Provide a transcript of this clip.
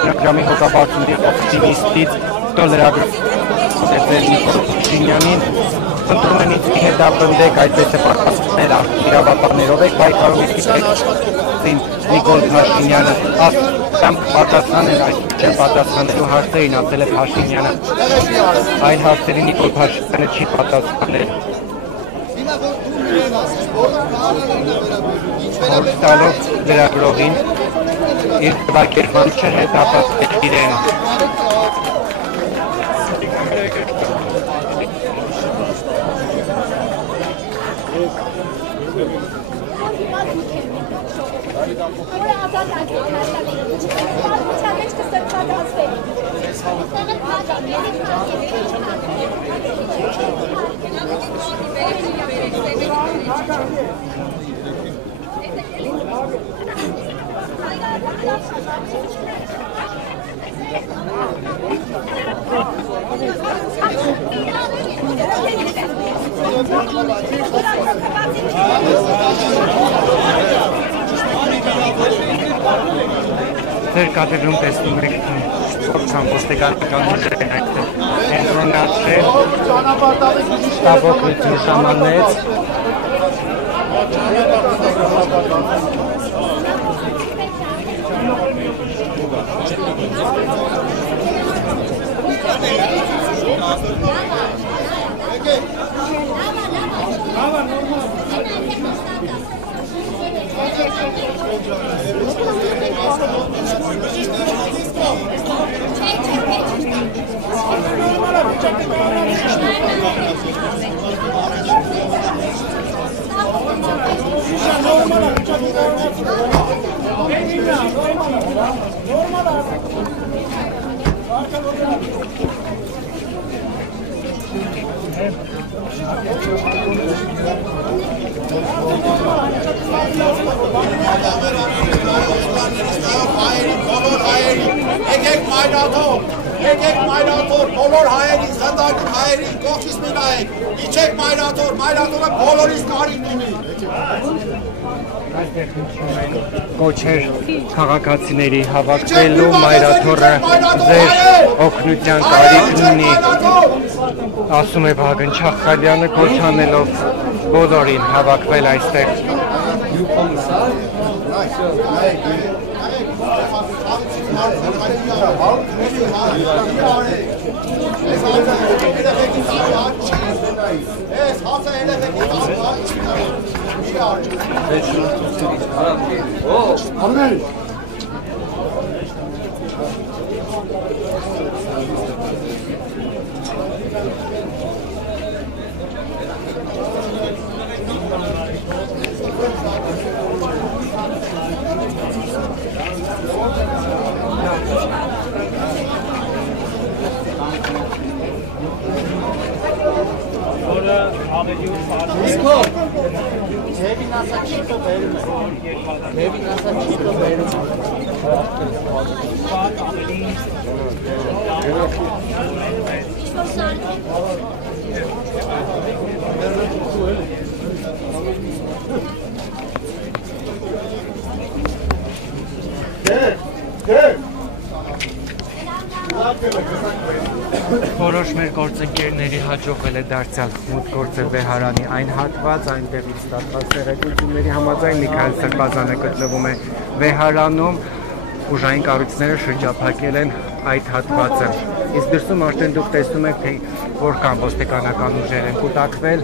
Programի հոգաբարձունի օպտիմիստից տոլերագրում Շինյանին ընտրում են իսկի հետապնդեք այդպես է պարտասներ իրավապահներով եք բայկարում իսկի Նիկոլ Փաշինյանը պատասխանել այս չեն պատասխանելու հարցերին ասել է Փաշինյանը այլ հարցերի Նիկոլ Փաշինյանը չի պատասխանել Հորս տալով լրագրողին իր տվակերպանիչը հետապատել իրեն Ձեր կադրում տեսնում եք որքան ոստիկանականներ են այդտեղ կենտրոնած չէ շտաբոքրիչ նշամանեց Եկեք մայրաթոր, բոլոր հայերին, սնդակին հայերին, կողքից մի նայեք, իջեք մայրաթոր, մայրաթորը բոլորիս կարիքն ունի։ Կոչեր քաղաքացիների հավաքվելու մայրաթորը ձեր օգնության կարիքն ունի, ասում է Վահագն Չախալյանը կոչանելով բոլորին հավաքվել այստեղ։ Որոշ մեր գործընկերների հաջողվել է դարձյալ մուտք գործել Վեհարանի այն հատված, այնտեղից ստացված տեղեկությունների համաձայն Միքայել Սրբազանը գտնվում է Վեհարանում, ուժային կառույցները շրջափակել են այդ հատվածը։ Իսկ դրսում արդեն դուք տեսնում եք, թե որքան ոստիկանական ուժեր են կուտակվել։